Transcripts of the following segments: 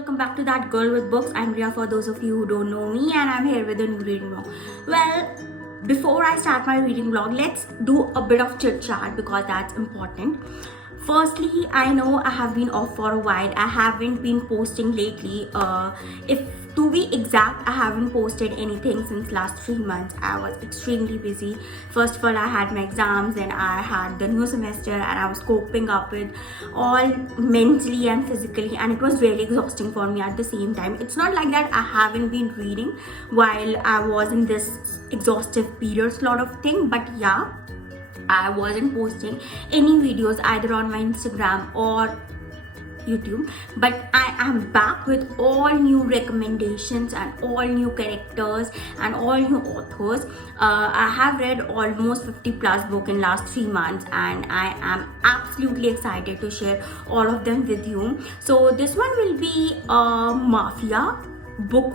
welcome back to That Girl with Books. I'm Ria for those of you who don't know me, and I'm here with a new reading vlog. Well, before I start my reading vlog, let's do a bit of chit chat because that's important. Firstly, I know I have been off for a while. I haven't been posting lately. If to be exact, I haven't posted anything since last 3 months. I was extremely busy. First of all, I had my exams, then I had the new semester, and I was coping up with all mentally and physically, and it was really exhausting for me at the same time. It's not like that I haven't been reading while I was in this exhaustive period sort of thing, but yeah, I wasn't posting any videos either on my Instagram or YouTube, but I am back with all new recommendations and all new characters and all new authors. I have read almost 50 plus books in last 3 months, and I am absolutely excited to share all of them with you. So this one will be a Mafia book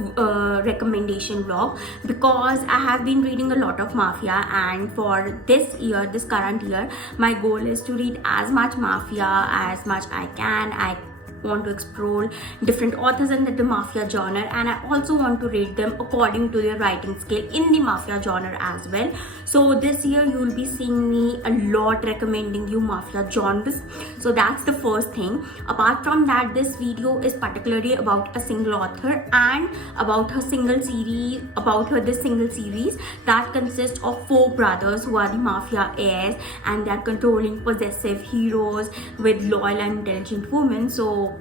recommendation vlog because I have been reading a lot of Mafia, and for this current year, my goal is to read as much Mafia as much I can. I want to explore different authors in the Mafia genre, and I also want to rate them according to their writing skill in the Mafia genre as well. So this year you will be seeing me a lot recommending you Mafia genres. So that's the first thing. Apart from that, this video is particularly about a single author and about this single series that consists of 4 brothers who are the Mafia Heirs, and they're controlling possessive heroes with loyal and intelligent women. So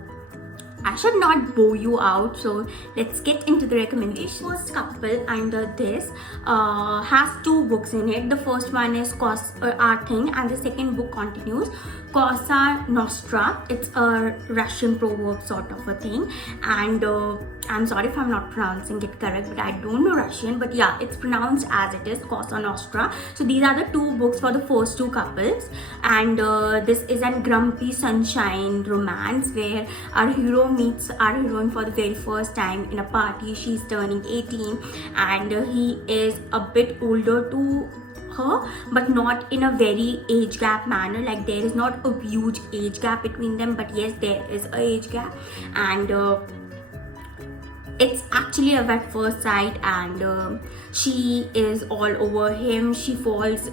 I should not bore you out, so let's get into the recommendations. First couple under this has 2 books in it. The first one is Our Thing, and the second book continues Cosa, Nostra. It's a Russian proverb sort of a thing, and I'm sorry if I'm not pronouncing it correct, but I don't know Russian, but yeah, it's pronounced as it is, Cosa Nostra. So these are the 2 books for the first 2 couples, and this is a grumpy sunshine romance where our hero meets our heroine for the very first time in a party. She's turning 18, and he is a bit older to her, but not in a very age gap manner. Like, there is not a huge age gap between them, but yes, there is a age gap, and it's actually a at first sight, and she is all over him. She falls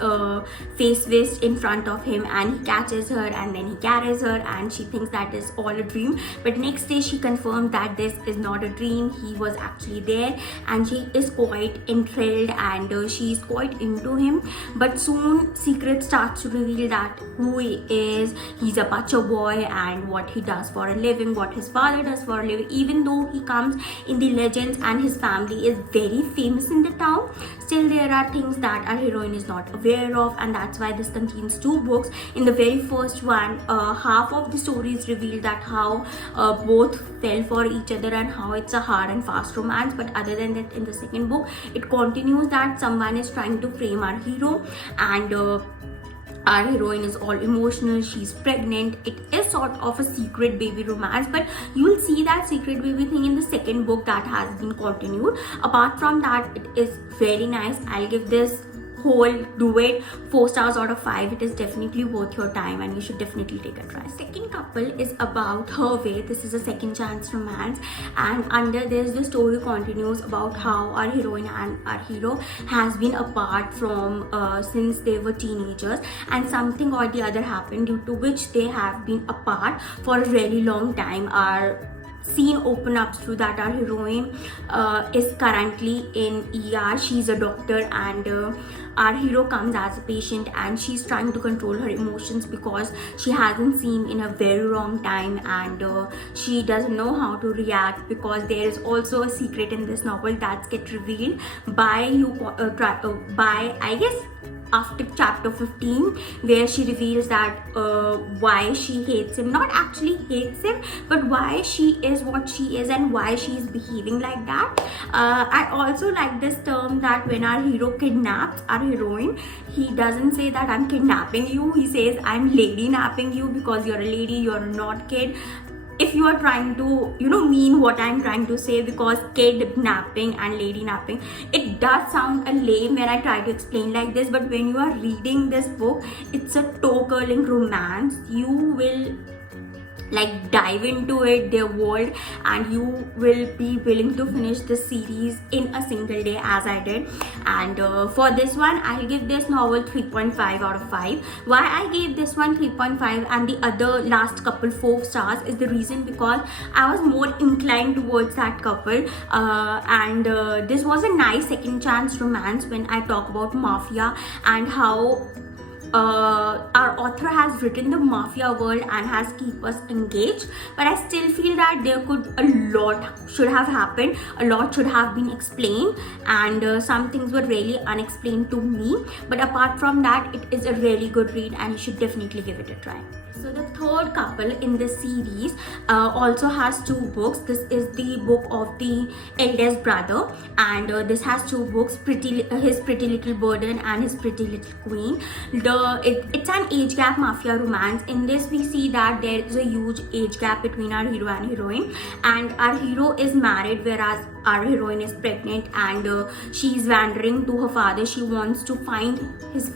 face first in front of him, and he catches her, and then he carries her, and she thinks that is all a dream. But next day she confirms that this is not a dream. He was actually there, and she is quite enthralled, and she's quite into him. But soon secret starts to reveal that who he is. He's a butcher boy, and what he does for a living, what his father does for a living. Even though he comes in the legends and his family is very famous in the town, still there are things that our heroine is not aware of, and that's why this contains 2 books. In the very first one, half of the story is revealed that how both fell for each other and how it's a hard and fast romance. But other than that, in the second book, it continues that someone is trying to frame our hero, and our heroine is all emotional. She's pregnant. It is sort of a secret baby romance, but you will see that secret baby thing in the second book that has been continued. Apart from that, it is very nice. I'll give this whole duet 4 stars out of 5. It is definitely worth your time, and you should definitely take a try. Second couple is about Her Way. This is a second chance romance, and under this, the story continues about how our heroine and our hero has been apart from since they were teenagers, and something or the other happened due to which they have been apart for a really long time. Our scene open up through that our heroine is currently in ER. She's a doctor, and our hero comes as a patient, and she's trying to control her emotions because she hasn't seen in a very long time, and she doesn't know how to react because there is also a secret in this novel that's get revealed by I guess after chapter 15, where she reveals that why she hates him. Not actually hates him, but why she is what she is and why she is behaving like that. I also like this term that when our hero kidnaps our heroine, he doesn't say that I'm kidnapping you. He says I'm lady napping you because you're a lady, you're not kid. If you are trying to mean what I'm trying to say, because kidnapping and lady napping, it does sound a lame when I try to explain like this, but when you are reading this book, it's a toe curling romance. You will like dive into it, their world, and you will be willing to finish the series in a single day as I did. And for this one, I'll give this novel 3.5 out of 5. Why I gave this one 3.5 and the other last couple 4 stars is the reason because I was more inclined towards that couple, and this was a nice second chance romance when I talk about mafia and how our author has written the mafia world and has keep us engaged. But I still feel that there could a lot should have happened, a lot should have been explained, and some things were really unexplained to me. But apart from that, it is a really good read and you should definitely give it a try. So the third couple in this series also has 2 books. This is the book of the eldest brother, and this has 2 books, His Pretty Little Burden and His Pretty Little Queen. It's an age gap mafia romance. In this we see that there is a huge age gap between our hero and heroine, and our hero is married whereas our heroine is pregnant, and she is wandering to her father. She wants to find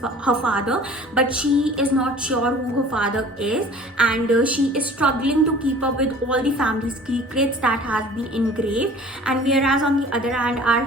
her father, but she is not sure who her father is, and she is struggling to keep up with all the family secrets that has been engraved. And whereas on the other hand, our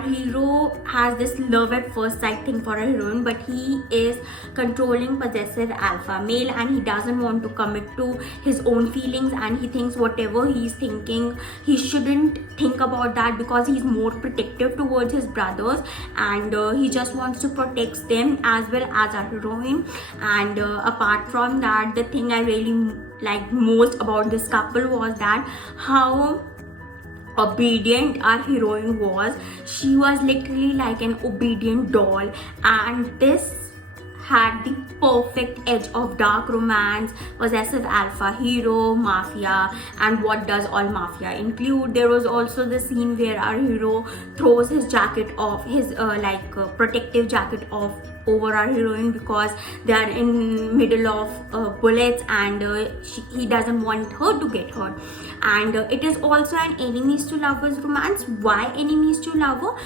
hero has this love at first sight thing for a heroine, but he is controlling, possessive alpha male, and he doesn't want to commit to his own feelings, and he thinks whatever he's thinking, he shouldn't think about that because he's more protective towards his brothers, and he just wants to protect them as well as our heroine. And apart from that, the thing I really liked most about this couple was that how obedient our heroine was. She was literally like an obedient doll, and this had the perfect edge of dark romance, possessive alpha hero, mafia, and what does all mafia include. There was also the scene where our hero throws his jacket off, his protective jacket off over our heroine because they are in middle of bullets, and he doesn't want her to get hurt. And it is also an enemies to lovers romance. Why enemies to lover?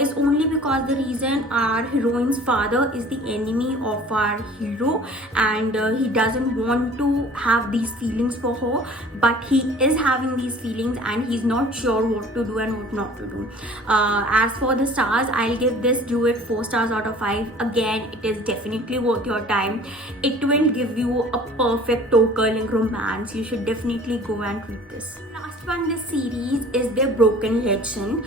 Is only because the reason our heroine's father is the enemy of our hero, and he doesn't want to have these feelings for her, but he is having these feelings and he's not sure what to do and what not to do. As for the stars, I'll give this do it 4 stars out of 5. Again, it is definitely worth your time. It will give you a perfect toe-curling romance. You should definitely go and read this. Last one in this series is The Broken Legend.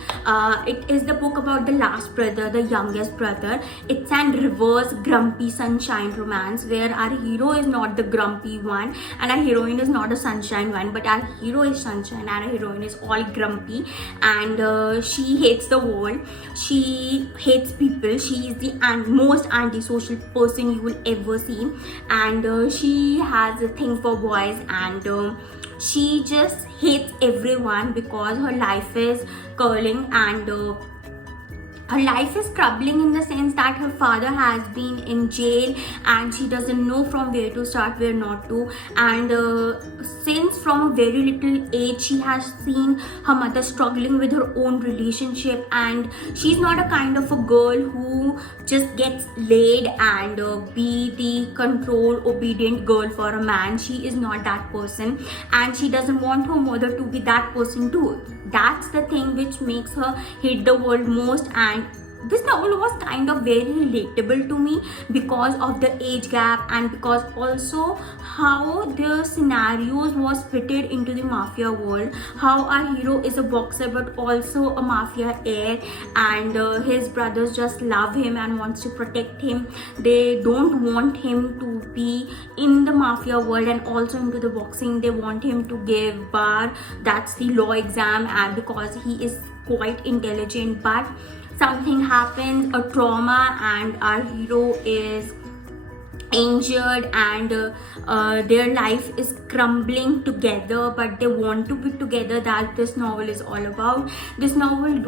It is the book about the last brother, the youngest brother. It's an reverse grumpy sunshine romance where our hero is not the grumpy one and our heroine is not a sunshine one, but our hero is sunshine and our heroine is all grumpy, and she hates the world, she hates people, she is the most antisocial person you will ever see, and she has a thing for boys, and she just hates everyone because her life is curling, and her life is troubling in the sense that her father has been in jail and she doesn't know from where to start, where not to. And since from a very little age, she has seen her mother struggling with her own relationship, and she's not a kind of a girl who just gets laid and be the control obedient girl for a man. She is not that person, and she doesn't want her mother to be that person too. That's the thing which makes her hate the world most. And this novel was kind of very relatable to me because of the age gap and because also how the scenarios was fitted into the mafia world. How our hero is a boxer but also a mafia heir, and his brothers just love him and wants to protect him. They don't want him to be in the mafia world and also into the boxing. They want him to give bar, that's the law exam, and because he is quite intelligent, but something happens, a trauma, and our hero is injured, and their life is crumbling together, but they want to be together. That this novel is all about. This novel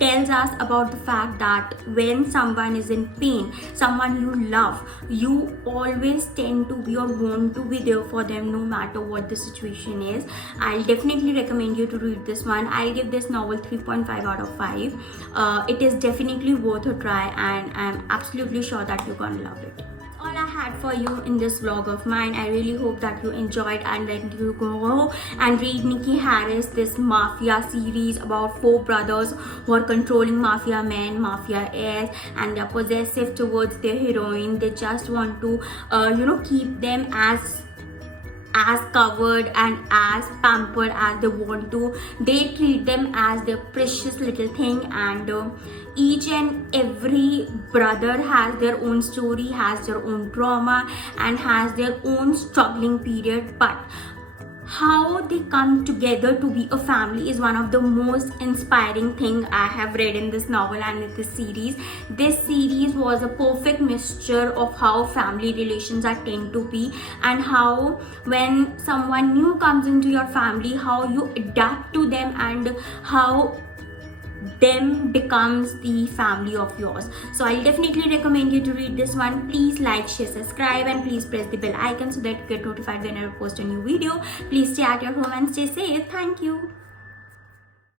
tells us about the fact that when someone is in pain, someone you love, you always tend to be or want to be there for them no matter what the situation is. I'll definitely recommend you to read this one. I'll give this novel 3.5 out of 5. It is definitely worth a try, and I'm absolutely sure that you're gonna love it. all I had for you in this vlog of mine. I really hope that you enjoyed and that you go and read Nicci Harris, this Mafia series about 4 brothers who are controlling mafia men, mafia heirs, and they're possessive towards their heroine. They just want to keep them as covered and as pampered as they want to. They treat them as their precious little thing, and each and every brother has their own story, has their own trauma, and has their own struggling period. But how they come together to be a family is one of the most inspiring thing I have read in this novel and in this series. This series was a perfect mixture of how family relations are tend to be, and how when someone new comes into your family, how you adapt to them, and how them becomes the family of yours. So I'll definitely recommend you to read this one. Please like, share, subscribe, and please press the bell icon so that you get notified whenever I post a new video. Please stay at your home and stay safe. Thank you.